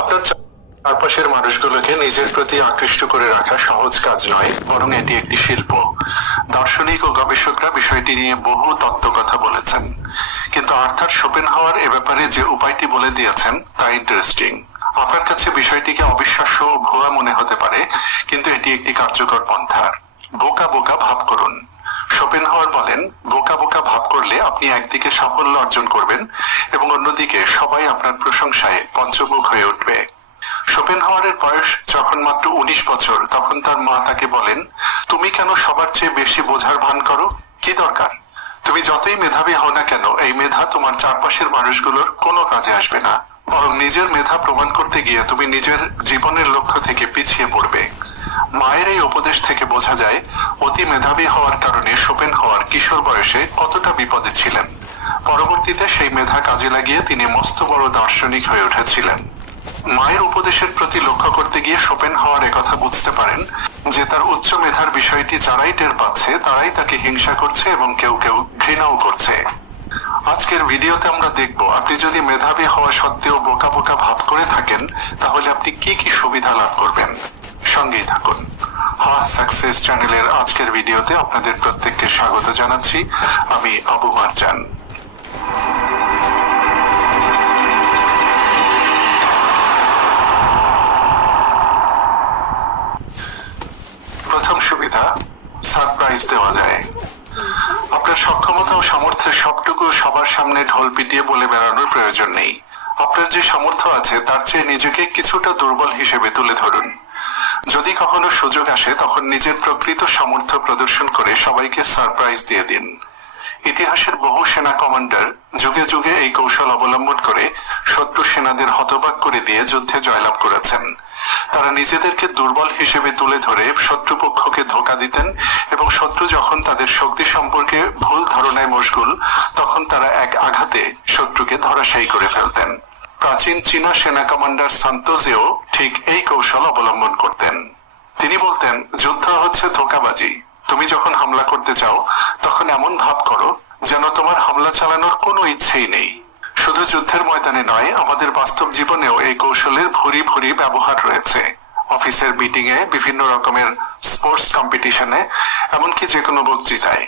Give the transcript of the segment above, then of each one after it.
আপনার চারপাশের মানুষগুলোকে নিজের প্রতি আকৃষ্ট করে রাখা সহজ কাজ নয়, বরং এটি একটি শিল্প। দার্শনিক ও গবেষকরা বিষয়টি নিয়ে বহু তত্ত্ব কথা বলেছেন। কিন্তু আর্থার শোপেন হওয়ার এ ব্যাপারে যে উপায়টি বলে দিয়েছেন, তা ইন্টারেস্টিং আপনার কাছে বিষয়টিকে অবিশ্বাস্য ভুয়া মনে হতে পারে, কিন্তু এটি একটি কার্যকর পন্থা। বোকা বোকা ভাব করুন। শোপেনহাওয়ার বলেন, বোকা বোকা ভাব করলে আপনি একদিকে সাফল্য অর্জন করবেন এবং অন্যদিকে সবাই আপনার প্রশংসায় পঞ্চমুখ হয়ে উঠবে। শোপেনহাওয়ারের বয়স যখন মাত্র উনিশ বছর, তখন তার মা তাকে বলেন, তুমি কেন সবার চেয়ে বেশি বোঝার ভান করো? কি দরকার? তুমি যতই মেধাবী হও না কেন, এই মেধা তোমার চারপাশের মানুষগুলোর কোনো কাজে আসবে না। বরং নিজের মেধা প্রমাণ করতে গিয়ে তুমি নিজের জীবনের লক্ষ্য থেকে পিছিয়ে পড়বে। মায়ের এই উপদেশ থেকে বোঝা যায়, অতি মেধাবী হওয়ার কারণে শোপেন হওয়ার কিশোর বয়সে কতটা বিপদে ছিলেন। পরবর্তীতে সেই মেধা কাজে লাগিয়ে তিনি মস্ত বড় দার্শনিক হয়ে উঠেছিলেন। মায়ের উপদেশের প্রতি লক্ষ্য করতে গিয়ে শোপেন হওয়ার কথা বুঝতে পারেন যে তার উচ্চ মেধার বিষয়টি যারাই টের পাচ্ছে, তারাই তাকে হিংসা করছে এবং কেউ কেউ ঘৃণাও করছে। আজকের ভিডিওতে আমরা দেখব, আপনি যদি মেধাবী হওয়া সত্ত্বেও বোকা বোকা ভাব করে থাকেন, তাহলে আপনি কি কি সুবিধা লাভ করবেন? সঙ্গেই থাকুন। হা সাকসেস চ্যানেলের আজকের ভিডিওতে আপনাদের প্রত্যেককে স্বাগত জানাচ্ছি। আমি আবু মারজান। চেয়ে নিজেকে কিছুটা দুর্বল হিসেবে তুলে ধরুন। যদি কখনো সুযোগ আসে, তখন নিজের প্রকৃত সামর্থ্য প্রদর্শন করে সবাইকে সারপ্রাইজ দিয়ে দিন। ইতিহাসের বহু সেনা কমান্ডার যুগে যুগে এই কৌশল অবলম্বন করে শত্রু সেনাদের হতবাক করে দিয়ে যুদ্ধে জয়লাভ করেছেন। তারা নিজেদেরকে দুর্বল হিসেবে তুলে ধরে শত্রুপক্ষকে ধোকা দিতেন এবং শত্রু যখন তাদের শক্তি সম্পর্কে ভুল ধারণায় মশগুল, তখন তারা এক আঘাতে শত্রুকে ধরাশায়ী করে ফেলতেন। প্রাচীন চীনা সেনা কমান্ডার সান্তোজেও ঠিক এই কৌশল অবলম্বন করতেন। তিনি বলতেন, যুদ্ধ হচ্ছে ধোকাবাজি। তুমি যখন হামলা করতে চাও, তখন এমন ভাব করো যেন তোমার হামলা চালানোর কোনো ইচ্ছেই নেই। শুধু যুদ্ধের ময়দানে নয়, আমাদের বাস্তব জীবনেও এই কৌশলের ভরি ভরি ব্যবহার রয়েছে। অফিসের মিটিং এ বিভিন্ন রকমের স্পোর্টস কম্পিটিশনে, এমনকি যে কোনো বক্তৃতায়।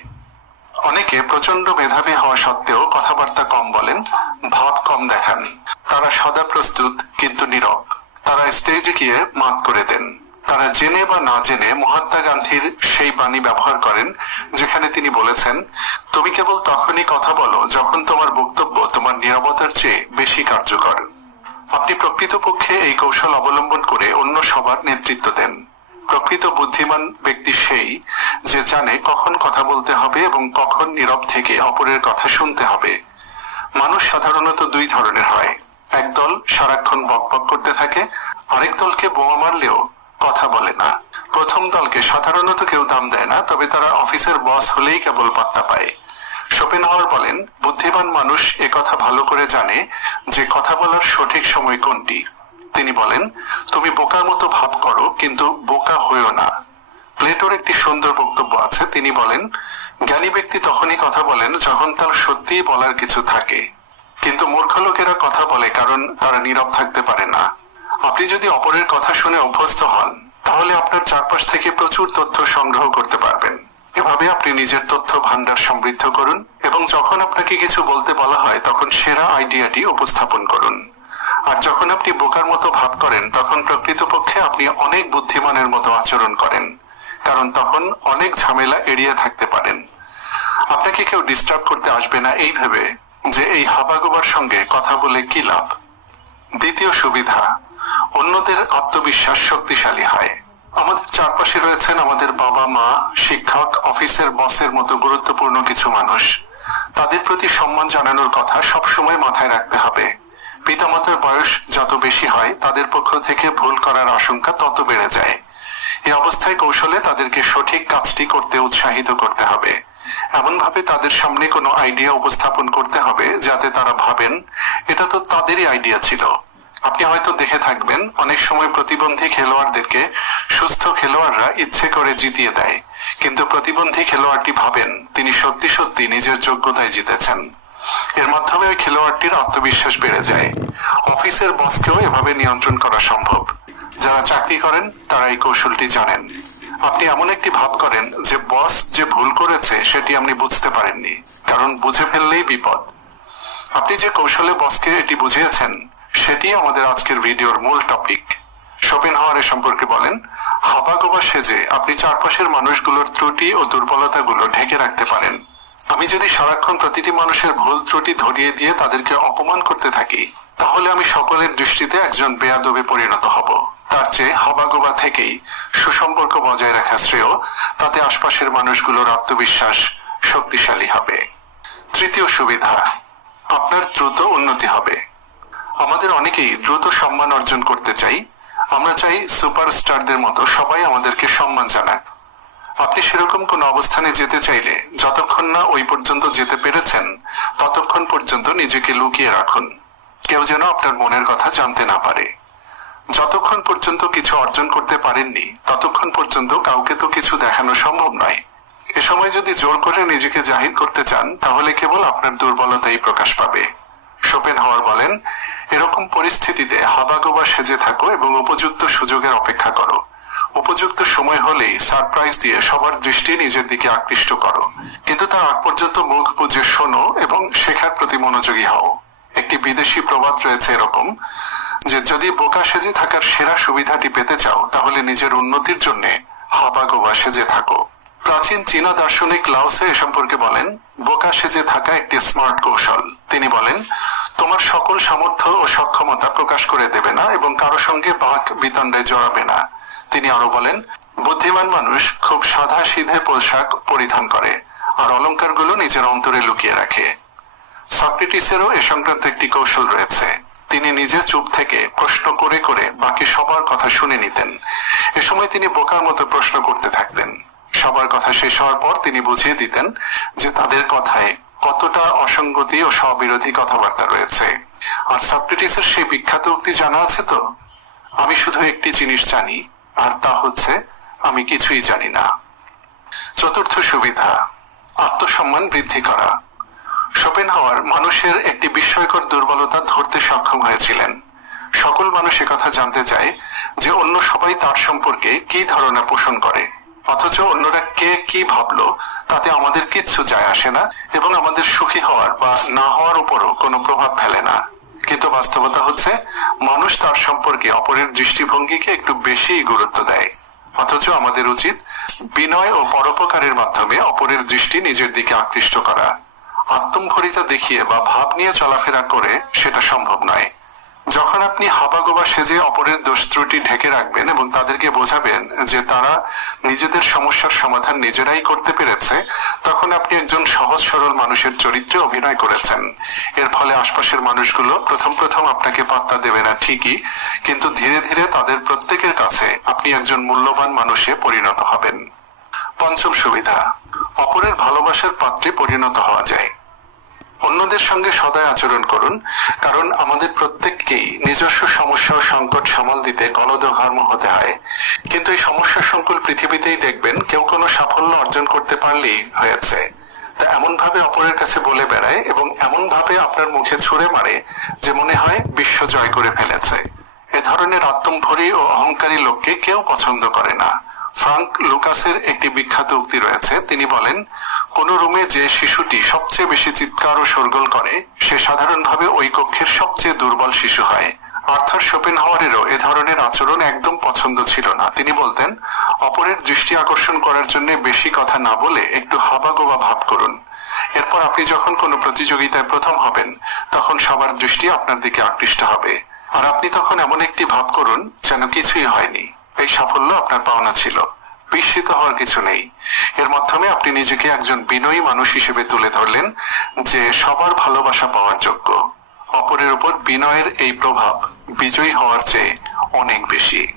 অনেকে প্রচণ্ড মেধাবী হওয়া সত্ত্বেও কথাবার্তা কম বলেন, ভাব কম দেখান। তারা সদা প্রস্তুত, কিন্তু নীরব। তারা স্টেজে গিয়ে মাত করে দেন। তারা জেনে বা না জেনে মহাত্মা গান্ধীর সেই বাণী ব্যবহার করেন, যেখানে তিনি বলেছেন, তুমি কেবল তখনই কথা বলো যখন তোমার বক্তব্য তোমার নিরাপত্তার চেয়ে বেশি কার্যকর। আপনি প্রকৃতপক্ষে এই কৌশল অবলম্বন করে অন্য সবার নেতৃত্ব দেন। প্রকৃত বুদ্ধিমান ব্যক্তি সেই যে জানে কখন কথা বলতে হবে এবং কখন নীরব থেকে অপরের কথা শুনতে হবে। মানুষ সাধারণত দুই ধরনের হয়। একদল সারাক্ষণ বকবক করতে থাকে, আরেক দলকে বোমা মারলেও কথা বলে না। প্রথম দলকে সাধারণত কেউ দাম দেয় না, তবে তারা অফিসের বস হলেই কেবল পাত্তা পায়। শোপেনহাওয়ার বলেন, বুদ্ধিমান মানুষ কথা ভালো করে জানে যে কথা বলার সঠিক সময় কোনটি। তিনি বলেন, তুমি বোকার মতো ভাব করো, কিন্তু বোকা হয়েও না। প্লেটোর একটি সুন্দর বক্তব্য আছে। তিনি বলেন, জ্ঞানী ব্যক্তি তখনই কথা বলেন যখন তার সত্যিই বলার কিছু থাকে। কিন্তু মূর্খ লোকেরা কথা বলে, কারণ তারা নীরব থাকতে পারে না। আপনি যদি অপরের কথা শুনে অভ্যস্ত হন, তাহলে আপনার চারপাশ থেকে প্রচুর তথ্য সংগ্রহ করতে পারবেন। এভাবে আপনি নিজের তথ্য ভান্ডার সমৃদ্ধ করুন এবং যখন আপনাকে কিছু বলতে বলা হয়, তখন সেরা আইডিয়াটি উপস্থাপন করুন। আর যখন আপনি বোকার মতো ভাব করেন, তখন প্রকৃতপক্ষে আপনি অনেক বুদ্ধিমানের মতো আচরণ করেন, কারণ তখন অনেক ঝামেলা এড়িয়ে থাকতে পারেন। আপনাকে কেউ ডিস্টার্ব করতে আসবে না, এই ভেবে যে এই হাবাগোবার সঙ্গে কথা বলে কি লাভ? দ্বিতীয় সুবিধা, অন্যদের আত্মবিশ্বাস শক্তিশালী হয়। আমাদের চারপাশে রয়েছেন আমাদের বাবা মা, শিক্ষক, অফিসের বসের মতো গুরুত্বপূর্ণ কিছু মানুষ। তাদের প্রতি সম্মান জানানোর কথা সবসময় মাথায় রাখতে হবে। পিতামাতার বয়স যত বেশি হয়, তাদের পক্ষ থেকে ভুল করার আশঙ্কা তত বেড়ে যায়। এই অবস্থায় কৌশলে তাদেরকে সঠিক কাজটি করতে উৎসাহিত করতে হবে। এমনভাবে তাদের সামনে কোনো আইডিয়া উপস্থাপন করতে হবে যাতে তারা ভাবেন, এটা তো তাদেরই আইডিয়া ছিল। আপনি হয়তো দেখে থাকবেন, অনেক সময় প্রতিবন্ধী খেলোয়াড়দেরকে সুস্থ খেলোয়াড়রা ইচ্ছে করে জিতিয়ে দেয়। কিন্তু প্রতিবন্ধী খেলোয়াড়টি ভাবেন, তিনি সত্যি সত্যি নিজের যোগ্যতায় জিতেছেন। এর মাধ্যমে ওই খেলোয়াড়টির আত্মবিশ্বাস বেড়ে যায়। অফিসের বসকেও এভাবে নিয়ন্ত্রণ করা সম্ভব। যারা চাকরি করেন, তারা এই কৌশলটি জানেন। আপনি এমন একটি ভাব করেন যে বস যে ভুল করেছে সেটি আপনি বুঝতে পারেননি, কারণ বুঝে ফেললেই বিপদ। আপনি যে কৌশলে বসকে এটি বুঝিয়েছেন সেটি আমাদের আজকের ভিডিওর মূল টপিক। শোপেন হাওয়ার সম্পর্কে বলেন হাবাগোবা সেজে আপনি চারপাশের মানুষগুলোর ত্রুটি ও দুর্বলতাগুলো ঢেকে রাখতে পারেন। আমি যদি সারাক্ষণ প্রতিটি মানুষের ভুল ত্রুটি ধরিয়ে দিয়ে তাদেরকে অপমান করতে থাকি, তাহলে আমি সকলের দৃষ্টিতে একজন বেয়াদবে পরিণত হব। তার চেয়ে হাবাগোবা থেকেই সুসম্পর্ক বজায় রাখা শ্রেয়, তাতে আশপাশের মানুষগুলোর আত্মবিশ্বাস শক্তিশালী হবে। তৃতীয় সুবিধা, আপনার দ্রুত উন্নতি হবে। আমাদের অনেকেই দ্রুত সম্মান অর্জন করতে চাই। আমরা চাই সুপারস্টারদের মতো সবাই আমাদেরকে সম্মান জানাক। আপনি সেরকম কোন অবস্থানে যেতে চাইলে যতক্ষণ না ওই পর্যন্ত যেতে পেরেছেন, ততক্ষণ পর্যন্ত নিজেকে লুকিয়ে রাখুন। কেউ যেন আপনার মনের কথা জানতে না পারে। যতক্ষণ পর্যন্ত কিছু অর্জন করতে পারেননি, ততক্ষণ পর্যন্ত কাউকে তো কিছু দেখানো সম্ভব নয়। এ সময় যদি জোর করে নিজেকে জাহির করতে চান, তাহলে কেবল আপনার দুর্বলতাই প্রকাশ পাবে। শোপেন হাওয়ার বলেন, এরকম পরিস্থিতিতে হাবাগোবা সেজে থাকো এবং উপযুক্ত সুযোগের অপেক্ষা করো। উপযুক্ত সময় হলেই সারপ্রাইজ দিয়ে সবার দৃষ্টি নিজের দিকে আকৃষ্ট করো। কিন্তু তার আগ পর্যন্ত মুখ বুঝে শোনো এবং শেখার প্রতি মনোযোগী হও। একটি বিদেশি প্রবাদ রয়েছে এরকম যে যদি বোকা সেজে থাকার সেরা সুবিধাটি পেতে চাও, তাহলে নিজের উন্নতির জন্য হাবাগোবা সেজে থাকো। প্রাচীন চীনা দার্শনিক লাউসে এ সম্পর্কে বলেন, বোকা সেজে থাকা একটি স্মার্ট কৌশল। তিনি বলেন, তোমার সকল সামর্থ্য ও সক্ষমতা প্রকাশ করে দেবে না এবং কারও সঙ্গে বাক বিতণ্ডে জড়াবে না। তিনি আরও বলেন, বুদ্ধিমান মানুষ খুব সাদা সিধে পোশাক পরিধান করে, আর অলংকারগুলো নিজের অন্তরে লুকিয়ে রাখে। সক্রেটিসেরও এ সংক্রান্ত একটি কৌশল রয়েছে। তিনি নিজে চুপ থেকে প্রশ্ন করে করে বাকি সবার কথা শুনে নিতেন। এ সময় তিনি বোকার মতো প্রশ্ন করতে থাকতেন। সবার কথা শেষ হওয়ার পর তিনি বুঝিয়ে দিতেন যে তাদের কথায় কতটা অসঙ্গতি ও স্ববিরোধী কথাবার্তা রয়েছে। আর সক্রেটিসের সেই বিখ্যাত উক্তি জানা আছে তো? আমি শুধু একটি জিনিস জানি, আর তা হচ্ছে আমি কিছুই জানি না। চতুর্থ সুবিধা, আত্মসম্মান বৃদ্ধি করা। শোপেন হাওয়ার মানুষের একটি বিস্ময়কর দুর্বলতা সক্ষম হয়েছিলেন সকল মানুষ কথা জানতে চায় যে অন্য সবাই তার সম্পর্কে কি ধারণা পোষণ করে। অথচ অন্যরা কে কি ভাবলো, তাতে আমাদের কিচ্ছু যায় আসে না এবং আমাদের সুখী হওয়ার বা না হওয়ার উপরও কোনো প্রভাব ফেলে না। কিন্তু বাস্তবতা হচ্ছে, মানুষ তার সম্পর্কে অপরের দৃষ্টিভঙ্গিকে একটু বেশি গুরুত্ব দেয়। অথচ আমাদের উচিত বিনয় ও পরোপকারের মাধ্যমে অপরের দৃষ্টি নিজের দিকে আকৃষ্ট করা। আত্মম্ভরিতা দেখিয়ে বা ভাব নিয়ে চলাফেরা করে সেটা সম্ভব নয়। যখন আপনি হাবাগোবা সেজে অপরের দোষ ত্রুটি ঢেকে রাখবেন এবং তাদেরকে বোঝাবেন যে তারা নিজেদের সমস্যার সমাধান নিজেরাই করতে পেরেছে, তখন আপনি একজন সহজ সরল মানুষের চরিত্রে অভিনয় করেছেন। এর ফলে আশপাশের মানুষগুলো প্রথম প্রথম আপনাকে পাত্তা দেবে না ঠিকই, কিন্তু ধীরে ধীরে তাদের প্রত্যেকের কাছে আপনি একজন মূল্যবান মানুষে পরিণত হবেন। পঞ্চম সুবিধা, অপরের ভালোবাসার পাত্রে পরিণত হওয়া যায়। অন্যদের সঙ্গে সদায় আচরণ করুন, কারণ আমাদের প্রত্যেককেই নিজস্ব সমস্যা ও সংকট সামাল দিতে গলদঘর্ম হতে হয়। কিন্তু এই সমস্যা সংকুল পৃথিবীতেই দেখবেন, কেউ কোনো সাফল্য অর্জন করতে পারলেই হয়েছে। তা এমন ভাবে অপরের কাছে বলে বেড়ায় এবং এমন ভাবে আপনার মুখে ছুঁড়ে মারে, যে মনে হয় বিশ্ব জয় করে ফেলেছে। এ ধরনের আত্মম্ভরী ও অহংকারী লোককে কেউ পছন্দ করে না। ফ্রাঙ্ক লুকাসের একটি বিখ্যাত উক্তি রয়েছে। তিনি বলেন, কোন রুমে যে শিশুটি সবচেয়ে বেশি চিৎকার ও শোরগোল করে, সে সাধারণভাবে ওই কক্ষের সবচেয়ে দুর্বল শিশু হয়। আর্থার শোপেন হাওয়ারেরও এ ধরনের আচরণ একদম পছন্দ ছিল না। তিনি বলতেন, অপরের দৃষ্টি আকর্ষণ করার জন্য বেশি কথা না বলে একটু হাবাগোবা ভাব করুন। এরপর আপনি যখন কোনো প্রতিযোগিতায় প্রথম হবেন, তখন সবার দৃষ্টি আপনার দিকে আকৃষ্ট হবে। আর আপনি তখন এমন একটি ভাব করুন যেন কিছুই হয়নি। এই সাফল্য আপনার পাওনা ছিল। বিস্মিত হওয়ার কিছু নেই। এর মাধ্যমে আপনি নিজেকে একজন বিনয়ী মানুষ হিসেবে তুলে ধরলেন, যে সবার ভালোবাসা পাওয়ার যোগ্য। অপরের উপর বিনয়ের এই প্রভাব বিজয়ী হওয়ার চেয়ে অনেক বেশি।